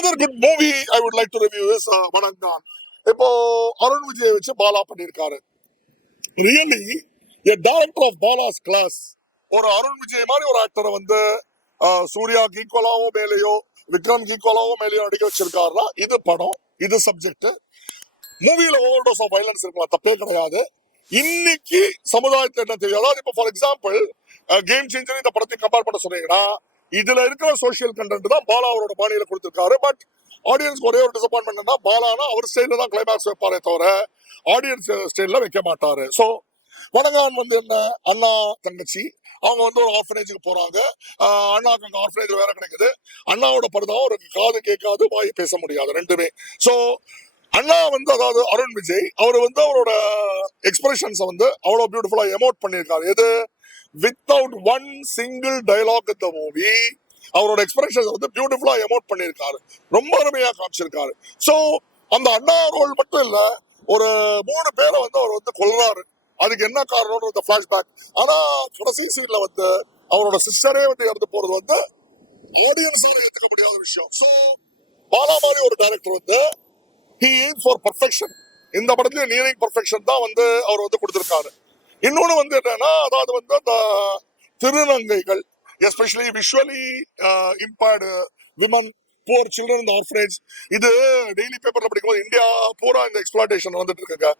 Another good movie I would like to review is Vanangan. இப்போ அருண் விஜய் வச்சு பாலா பண்ணியிருக்காரு. Really a director of Bala's class ஒரு அருண் விஜய் மாதிரி ஒரு ஆக்டரை வந்து சூர்யா ஈக்குவலாவோ மேலேயோ விக்ரம் ஈக்குவலாவோ மேலேயோ நடிக்க வச்சிருக்காருன்னா இது படம், இது சப்ஜெக்ட். மூவியில ஓவர் டோஸ் ஆஃப் வயலன்ஸ் இருக்கலாம், தப்பே கிடையாது. இன்னைக்கு சமுதாயத்துல என்ன தெரியும், அதாவது இப்போ ஃபார் எக்ஸாம்பிள் கேம் சேஞ்சர் இந்த படத்தை கம்பேர் பண்ண சொன்னீங்கன்னா இதுல இருக்கிற சோசியல் கண்டென்ட் தான் பாலா அவரோட பாணியில கொடுத்திருக்காரு. பட் ஆடியன்ஸ்க்கு ஒரே ஒரு டிசப்பாயின்மெண்ட் தான், பாலானா அவர் ஸ்டைல தான் கிளைமேக்ஸ் வைப்பாரே தவிர ஆடியன்ஸ் ஸ்டைல வைக்க மாட்டாரு. ஸோ வணங்கான் வந்து என்ன, அண்ணா தங்கச்சி அவங்க வந்து ஒரு ஆர்ஃபனேஜுக்கு போறாங்க. அண்ணாக்கு அங்கே ஆர்ஃபனேஜ் வேற கிடைக்குது. அண்ணாவோட படுதான் அவருக்கு காது கேட்காது, வாய் பேச முடியாது, ரெண்டுமே. ஸோ அண்ணா வந்து அதாவது அருண் விஜய் அவர் வந்து அவரோட எக்ஸ்பிரஷன்ஸை வந்து அவ்வளோ பியூட்டிஃபுல்லா எமோட் பண்ணியிருக்காரு. எது வித்தவுட் ஒன் சிங்கிள் டைலாக் இந்த மூவி அவரோட எக்ஸ்பிரஷன் வந்து பியூட்டிஃபுல்லா எமோட் பண்ணியிருக்காரு, ரொம்ப அருமையா காமிச்சிருக்காரு. ஸோ அந்த அண்ணா ரோல் மட்டும் இல்ல, ஒரு 3 பேரை வந்து அவர் வந்து கொல்றாரு. அதுக்கு என்ன காரணம் பிளாஷ்பேக். ஆனா கடைசி சீன்ல வந்து அவரோட சிஸ்டரே வந்து இறந்து போறது வந்து ஆடியன்ஸால ஏத்துக்க முடியாத விஷயம். ஸோ பாலா மாதிரி ஒரு டைரக்டர் வந்து he aims for perfection. இந்த படத்துல நியரிங் பர்ஃபெக்ஷன் தான் வந்து அவர் வந்து கொடுத்திருக்காரு. இன்னொன்னு வந்து என்னன்னா, அதாவது வந்து அந்த திருநங்கைகள், especially visually impaired women, poor children இந்த ஆர்ஃபனேஜ், இது டெய்லி பேப்பர்ல படிக்கும்போது இந்தியா பூரா இந்த எக்ஸ்பிளாய்டேஷன் வந்துட்டு இருக்குங்க.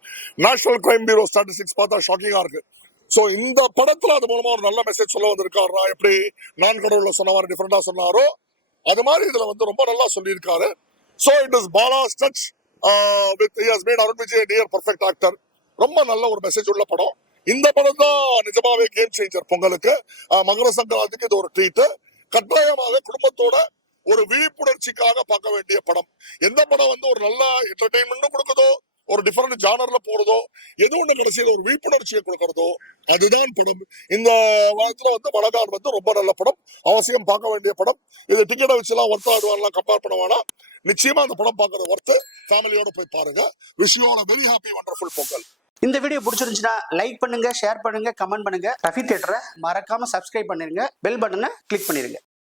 நேஷனல் கிரைம் பியூரோ ஸ்டாட்டிஸ்டிக்ஸ் பார்த்தா ஷாக்கிங்கா இருக்கு. ஸோ இந்த படத்துல அது மூலமா ஒரு நல்ல மெசேஜ் சொல்ல வந்திருக்காருனா, எப்படி நான் கடவுள்ல சொன்ன மாதிரி டிஃபரெண்டா சொன்னாரோ அது மாதிரி இதுல வந்து ரொம்ப நல்லா சொல்லியிருக்காரு. So it is Bala's touch with he has made Arun Vijay near perfect actor. ரொம்ப நல்ல ஒரு மெசேஜ் உள்ள படம். இந்த படம் தான் நிஜமாவே கேம் சேஞ்சர். பொங்கலுக்கு மகர சங்கராந்திக்கு இது ஒரு ட்ரீட். கட்டாயமாக குடும்பத்தோட ஒரு விழிப்புணர்ச்சிக்காக பார்க்க வேண்டிய படம். எந்த படம் வந்து ஒரு நல்ல என்டர்டெயின்மெண்ட்டும் கொடுக்குதோ, ஒரு டிஃபரெண்ட் ஜானர்ல போறதோ, எது ஒண்ணு கடைசியில் ஒரு விழிப்புணர்ச்சியை கொடுக்கறதோ அதுதான் படம். இந்த வாரத்துல வந்து வடகான் வந்து ரொம்ப நல்ல படம், அவசியம் பார்க்க வேண்டிய படம். இது டிக்கெட்டை வச்சுலாம் ஒர்த் ஆடுவான்லாம் கம்பேர் பண்ண வேணாம். நிச்சயமா அந்த படம் பார்க்கறது ஒர்த்து. ஃபேமிலியோட போய் பாருங்க. Wish you all a very happy wonderful Pongal. இந்த வீடியோ பிடிச்சிருந்துச்சுன்னா லைக் பண்ணுங்க, ஷேர் பண்ணுங்க, கமெண்ட் பண்ணுங்க. ரஃபி தியேட்டரை மறக்காம சப்ஸ்கிரைப் பண்ணிருங்க, பெல் பட்டனை கிளிக் பண்ணிருங்க.